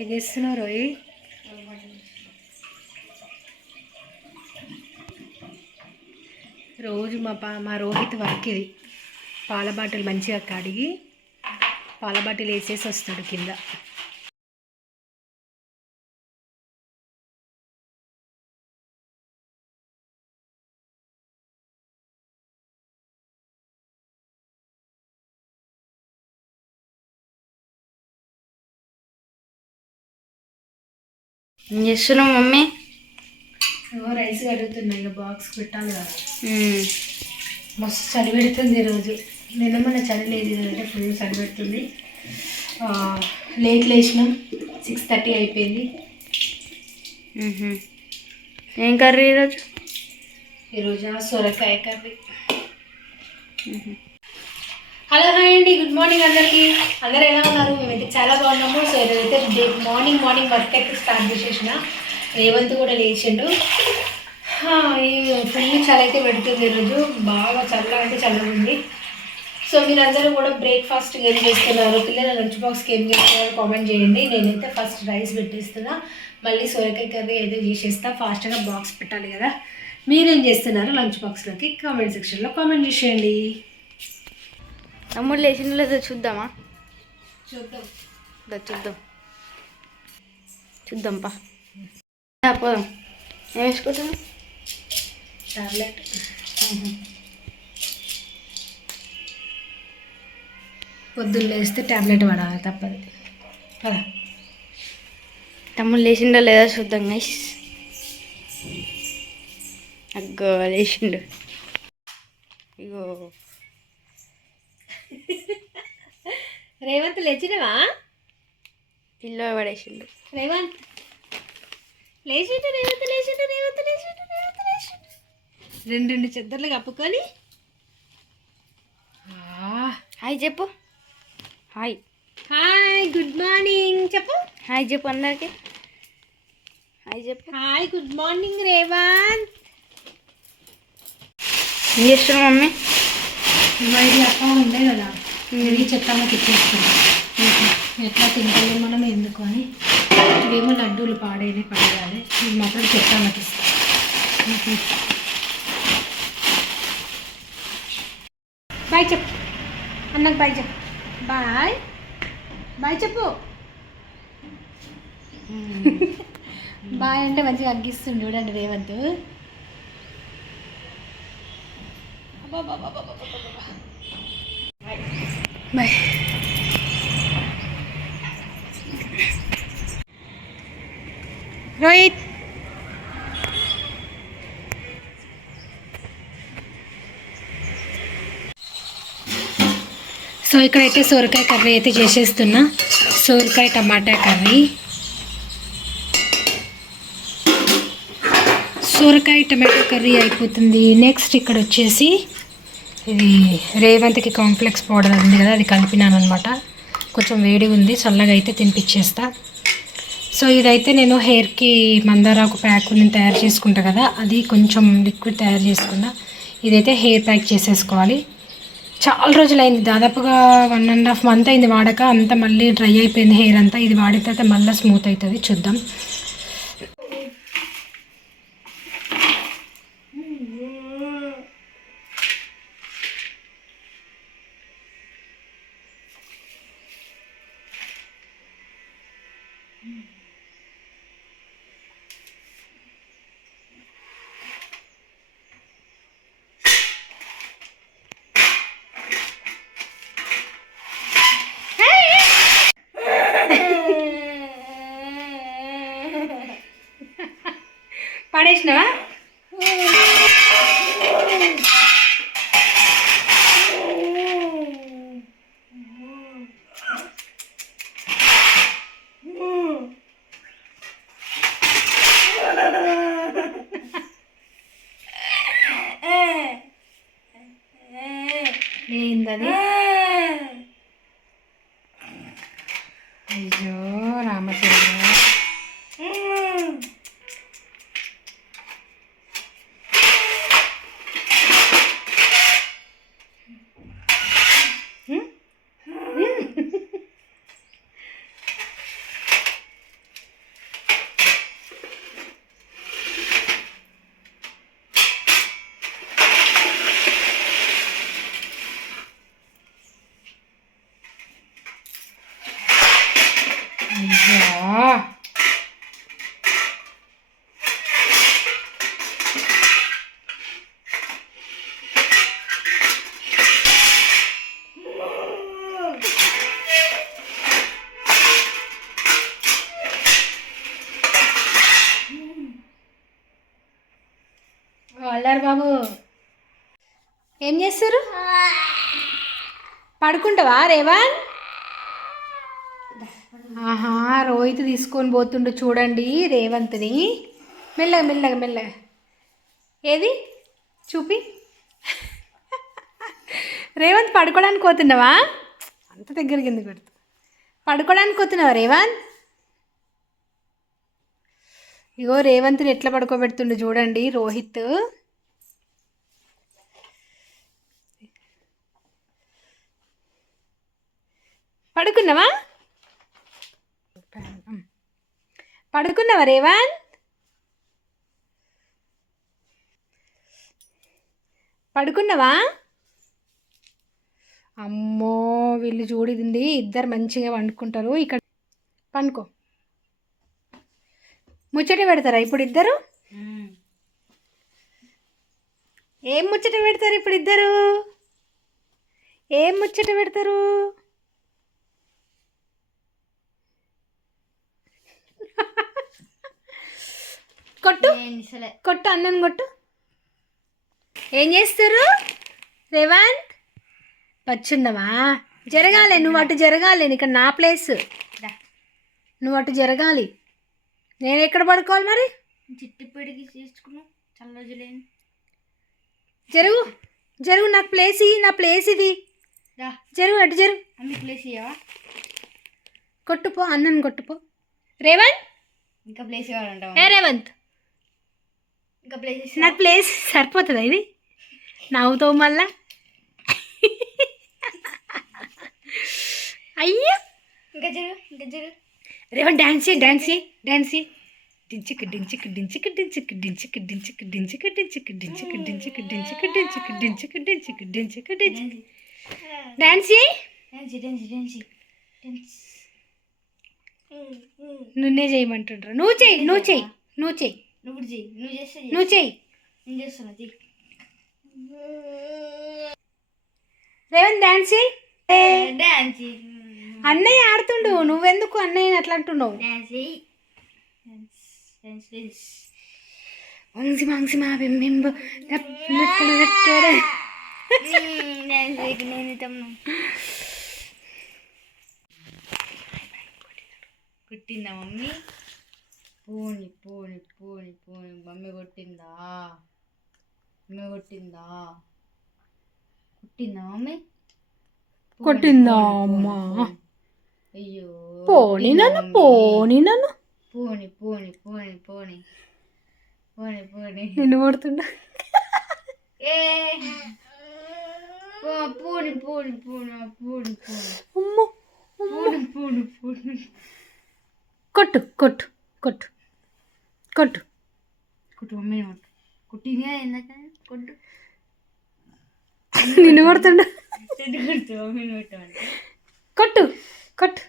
ఏం చేస్తున్నావు రోయి? రోజు మా పా మా రోహిత్ వర్క్ ఇది. పాల బాటిల్ మంచిగా కడిగి పాల బాటిల్ వేసేసి వస్తాడు కింద. ఏం చేస్తున్నావు మమ్మీ? రైస్ కడుగుతున్నా ఇక బాక్స్ పెట్టాలి కదా. మస్తు చలి పెడుతుంది ఈరోజు. నిన్న మన చలి లేదు ఈరోజు ఫుల్ చలి పెడుతుంది లేట్ లేచినాం సిక్స్ థర్టీ అయిపోయింది. ఏం కర్రీ ఈరోజు? ఈరోజు సొరకాయ కర్రీ. హలో హాయ్ అండి. గుడ్ మార్నింగ్ అందరికీ. అందరు ఎలా ఉన్నారు? మేమైతే చాలా బాగున్నాము. సో ఇదైతే మార్నింగ్ మార్నింగ్ వర్క్ అయితే స్టార్ట్ చేసేసిన. రేవంత్ కూడా లేచిండు. ఫుల్ చలి అయితే పెడుతుంది ఈరోజు. బాగా చల్ల అంటే చల్లగుంది సో మీరందరూ కూడా బ్రేక్ఫాస్ట్ ఏం చేస్తున్నారు? పిల్లల లంచ్ బాక్స్కి ఏం చేస్తున్నారు? కామెంట్ చేయండి. నేనైతే ఫస్ట్ రైస్ పెట్టేస్తున్నా. మళ్ళీ సొరకాయ కర్రీ అయితే చేసేస్తా. ఫాస్ట్గా బాక్స్ పెట్టాలి కదా. మీరేం చేస్తున్నారు లంచ్ బాక్స్లోకి? కామెంట్ సెక్షన్లో కామెంట్ చేసేయండి. తమ్ముడు లేచిన లేదో చూద్దామా? చూద్దాం. చూద్దాం. చూద్దాం పా. పోదాం. ఏం వేసుకుంటాను పొద్దున్న లేస్తే టాబ్లెట్ పడాలి తప్పదు. పద. తమ్ముడు లేచిండో లేదో చూద్దాం గైస్ అగ్గో లేచిండు. రేవంత్ లేచినవా? పిల్లో పడేసిండు రేవంత్. లేచిండు రేవంత్ లేచిండు రేవంత్ లేచిండు రేవంత్ లేచిండు. రెండు రెండు చెద్దర్లు కప్పుకొని. ఆ, హాయ్ చెప్పు. హాయ్. Hi good morning. చెప్పు. హాయ్ చెప్పు అందరికి. హాయ్ చెప్పు. Hi good morning Revanth. ఏం చేస్తున్నావు మమ్మీ? అప్ప ఉండే కదా. ఇది చెత్తమ్మకి ఇచ్చేస్తాం ఎట్లా తింటాము మనం ఎందుకు అని. ఇవేమో లడ్డూలు పాడేనే పడేయాలి. ఇది మాత్రం చెత్తమ్మకి ఇస్తాం బాయ్ చెప్పు. అన్నకు బాయ్ చెప్పు. బాయ్. బాయ్ చెప్పు. బాయ్ అంటే మంచిగా అగ్గిస్తుంది చూడండి రేవంత్. బాయ్ రోహిత్ సో ఇక్కడైతే సోరకాయ కర్రీ అయితే చేసేస్తున్నా. సోరకాయ టమాటా కర్రీ. సోరకాయ టమాటా కర్రీ అయిపోతుంది. నెక్స్ట్ ఇక్కడ వచ్చేసి ఇది రేవంత్కి కాంప్లెక్స్ పౌడర్ ఉంది కదా అది కలిపినాను అనమాట కొంచెం వేడిగా ఉంది చల్లగా అయితే తినిపించేస్తా సో ఇదైతే నేను హెయిర్కి మందారాకు ప్యాక్ నేను తయారు చేసుకుంటా కదా అది కొంచెం లిక్విడ్ తయారు చేసుకున్నా. ఇదైతే హెయిర్ ప్యాక్ చేసేసుకోవాలి. చాలా రోజులైంది దాదాపుగా వన్ అండ్ హాఫ్ మంత్ అయింది వాడక అంతా మళ్ళీ డ్రై అయిపోయింది హెయిర్ అంతా. ఇది వాడితే మళ్ళీ స్మూత్ అవుతుంది చూద్దాం. పడేసినావా Yeah. ఏం చేస్తారు? పడుకుంటావా రేవన్? ఆహా రోహిత్ తీసుకొని పోతుండు చూడండి రేవంత్ని. మెల్లగా మెల్లగా మెల్లగా. ఏది? చూపి. రేవంత్ పడుకోవడానికి పోతున్నావా? అంత దగ్గరికి ఎందుకు పెడుతు? పడుకోవడానికి పోతున్నావా రేవంత్ ఇగో రేవంత్ని ఎట్లా పడుకోబెడుతుండు చూడండి రోహిత్. పడుకున్నావా? పడుకున్నావా రేవంత్ పడుకున్నావా? అమ్మో వీళ్ళు చూడింది ఇద్దరు మంచిగా వండుకుంటారు ఇక్కడ పండుకో. ముచ్చట పెడతారా ఇప్పుడు ఇద్దరు? ఏం ముచ్చట పెడతారు ఇప్పుడు ఇద్దరు? ఏం ముచ్చట పెడతారు? కొట్టు. కొట్టు అన్నం కొట్టు. ఏం చేస్తారు? రేవంత్? పచ్చుండవా జరగాలి నువ్వు అటు జరగాలి ఇక్కడ నా ప్లేస్ నువ్వు అటు జరగాలి. నేను ఎక్కడ పడుకోవాలి మరి? చిట్టి పిడికి చల్లజలేని జరుగు. జరుగు నాకు ప్లేస్ ఇయ్యి నా ప్లేస్ ఇది. జరుగు అటు జరుగు. అన్ని ప్లేస్ ఇవ్వవా కొట్టుపో అన్నను కొట్టుపో. రేవంత్? ఇంకా ప్లేస్ ఇవ్వాలంటావా ఏ రేవంత్? ప్లేస్ నాకు ప్లేస్ సరిపోతుందా ఇది నవ్వుతావు మళ్ళా అయ్యో ఇంకా జరు ఇంకా రేవంత్ డాన్స్ చేయి డాన్స్ చేయి డాన్స్ చేయి డించిక్ డించిక్ డించిక్ డించిక్ డించిక్ డించిక్ డించిక్ డించిక్ డించిక్ డించిక్ డించిక్ డించిక్ డించిక్ డించిక్ డించిక్ డించిక్ డాన్స్ చేయి నువ్వే చేయమంటుండ్రు నువ్వు చెయ్యి నువ్వు చెయ్యి నువ్వు చెయ్యి నువ్వు చెయ్యి. నువ్వు చేస్తే. నువ్వు చెయ్యి. నేను చేస్తున్నా చెయ్యి. రేవంత్ డాన్స్? చేయి డాన్స్. అన్నయ్య ఆడుతుండు. నువ్వెందుకు అన్నయ్య అట్లా అంటున్నావు? డాన్స్. డాన్స్ డాన్స్ వంగి మాంసి మా బింబింబు. కొట్టిందా మమ్మీ? పోని పోని పోని పోని. మమ్మీ కొట్టిందా? మమ్మీ కొట్టిందా? కొట్టిందా మమ్మీ కొట్టిందా అమ్మా? అయ్యో పోని నన్ను? పోని నన్ను. పోని పోని పోని పోని. పోని పోని. నిన్ను కొడుతుండా? ఏ! పోని పోని పోని పోని పోని. అమ్మో. పోని పోని పోని. కొట్టు కొట్టు కొట్టు. കൊട്ടു കൊട്ടു അമ്മേനെ കൊട്ടു കുട്ടീനെ എന്നൊക്കെ കൊട്ടു നിന്നെ കൊടുത്തുണ്ട് കൊട്ടു. കൊട്ടു.